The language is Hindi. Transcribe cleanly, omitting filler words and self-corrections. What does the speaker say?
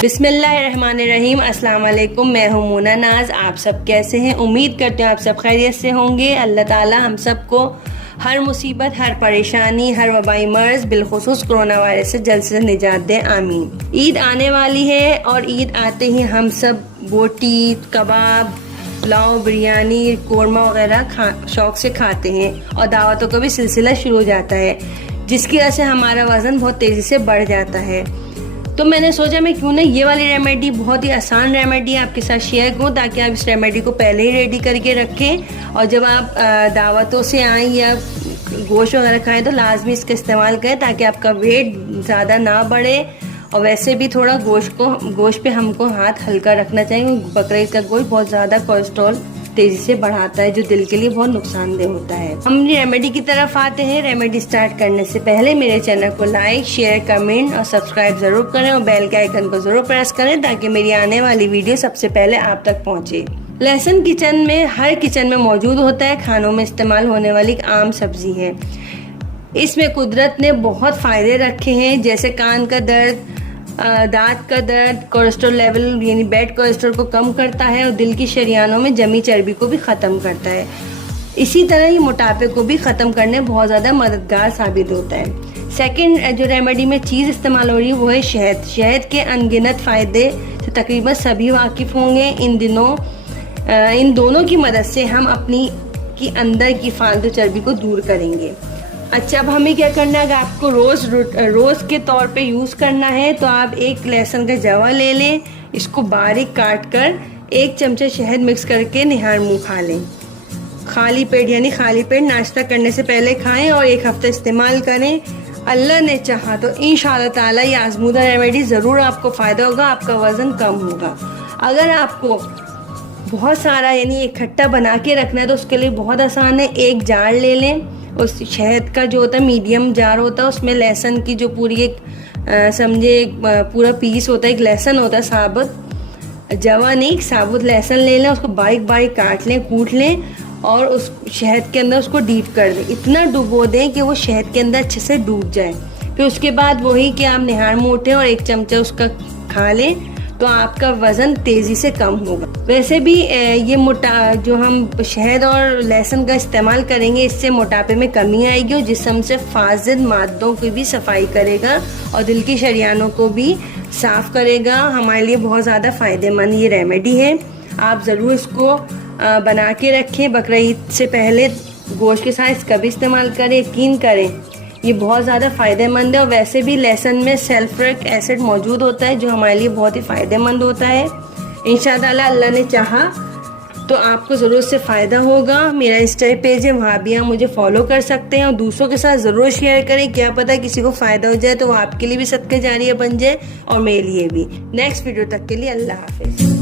बिस्मिल्लाहिर्रहमानिर्रहीम। अस्सलाम वालेकुम। मैं हूँ मोना नाज। आप सब कैसे हैं? उम्मीद करते हैं आप सब खैरियत से होंगे। अल्लाह ताला हम सबको हर मुसीबत, हर परेशानी, हर वबाई मर्ज, बिलखुसूस कोरोना वायरस से जल्द से निजात दें, आमीन। ईद आने वाली है और ईद आते ही हम सब बोटी, कबाब, पुलाव, बिरयानी, कोरमा वगैरह शौक से खाते हैं और दावतों का भी सिलसिला शुरू हो जाता है, जिसकी वजह से हमारा वज़न बहुत तेज़ी से बढ़ जाता है। तो मैंने सोचा मैं क्यों ना ये वाली रेमेडी, बहुत ही आसान रेमेडी आपके साथ शेयर करूँ, ताकि आप इस रेमेडी को पहले ही रेडी करके रखें और जब आप दावतों से आएँ या गोश्त वगैरह खाएं तो लाजमी इसका इस्तेमाल करें, ताकि आपका वेट ज़्यादा ना बढ़े। और वैसे भी थोड़ा गोश्त पे हमको हाथ हल्का रखना चाहिए। बकरा ईद का गोश्त बहुत ज़्यादा कोलेस्ट्रॉल तेज़ी से बढ़ाता है, जो दिल के लिए बहुत नुकसानदेह होता है। हम रेमेडी की तरफ आते हैं। रेमेडी स्टार्ट करने से पहले मेरे चैनल को लाइक, शेयर, कमेंट और सब्सक्राइब ज़रूर करें और बेल के आइकन को ज़रूर प्रेस करें, ताकि मेरी आने वाली वीडियो सबसे पहले आप तक पहुँचे। लहसुन किचन में, हर किचन में मौजूद होता है। खानों में इस्तेमाल होने वाली एक आम सब्जी है। इसमें कुदरत ने बहुत फ़ायदे रखे हैं, जैसे कान का दर्द, दांत का दर्द, कोलेस्ट्रॉल लेवल यानी बैड कोलेस्ट्रॉल को कम करता है और दिल की शरियानों में जमी चर्बी को भी ख़त्म करता है। इसी तरह ही मोटापे को भी ख़त्म करने बहुत ज़्यादा मददगार साबित होता है। सेकंड जो रेमेडी में चीज़ इस्तेमाल हो रही है वो है शहद। शहद के अनगिनत फ़ायदे से तकरीबन सभी वाकिफ़ होंगे। इन दोनों की मदद से हम अपनी की अंदर की फालतू चर्बी को दूर करेंगे। अच्छा, अब हमें क्या करना है? अगर आपको रोज़ के तौर पे यूज़ करना है तो आप एक लहसुन का जवा ले लें, इसको बारीक काट कर 1 चमचा शहद मिक्स करके निहार मुँह खा लें। खाली पेट नाश्ता करने से पहले खाएं और 1 हफ्ता इस्तेमाल करें। अल्लाह ने चाहा तो इंशाअल्लाह ताला ये आज़मूदा रेमेडी ज़रूर आपको फ़ायदा होगा, आपका वज़न कम होगा। अगर आपको बहुत सारा यानी इकट्ठा बना के रखना है तो उसके लिए बहुत आसान है। एक जार ले लें, उस शहद का जो होता है मीडियम जार होता है, उसमें लहसुन की जो पूरी एक समझे पूरा पीस होता है, एक लहसुन होता है साबुत, जवा नहीं, साबुत लहसुन ले लें, उसको बारीक बारीक काट लें, कूट लें और उस शहद के अंदर उसको डीप कर दें। इतना डुबो दें कि वो शहद के अंदर अच्छे से डूब जाए। फिर उसके बाद वही कि आप निहार मुँह उठें और 1 चमचा उसका खा लें तो आपका वज़न तेज़ी से कम होगा। वैसे भी ये जो हम शहद और लहसुन का इस्तेमाल करेंगे, इससे मोटापे में कमी आएगी और जिस्म से फाजिल मादों की भी सफाई करेगा और दिल की शरियानों को भी साफ़ करेगा। हमारे लिए बहुत ज़्यादा फ़ायदेमंद ये रेमेडी है। आप ज़रूर इसको बना के रखें। बकरा ईद से पहले गोश्त के साथ इसका भी इस्तेमाल करें। यकीन करें ये बहुत ज़्यादा फ़ायदेमंद है और वैसे भी लहसुन में सल्फ्यूरिक एसिड मौजूद होता है, जो हमारे लिए बहुत ही फ़ायदेमंद होता है। इंशाअल्लाह अल्लाह ने चाहा तो आपको ज़रूर से फ़ायदा होगा। मेरा इंस्टा पेज है, वहाँ भी आप मुझे फॉलो कर सकते हैं और दूसरों के साथ ज़रूर शेयर करें। क्या पता किसी को फ़ायदा हो जाए तो वो आपके लिए भी सदका जारिया बन जाए और मेरे लिए भी। नेक्स्ट वीडियो तक के लिए अल्लाह हाफिज़।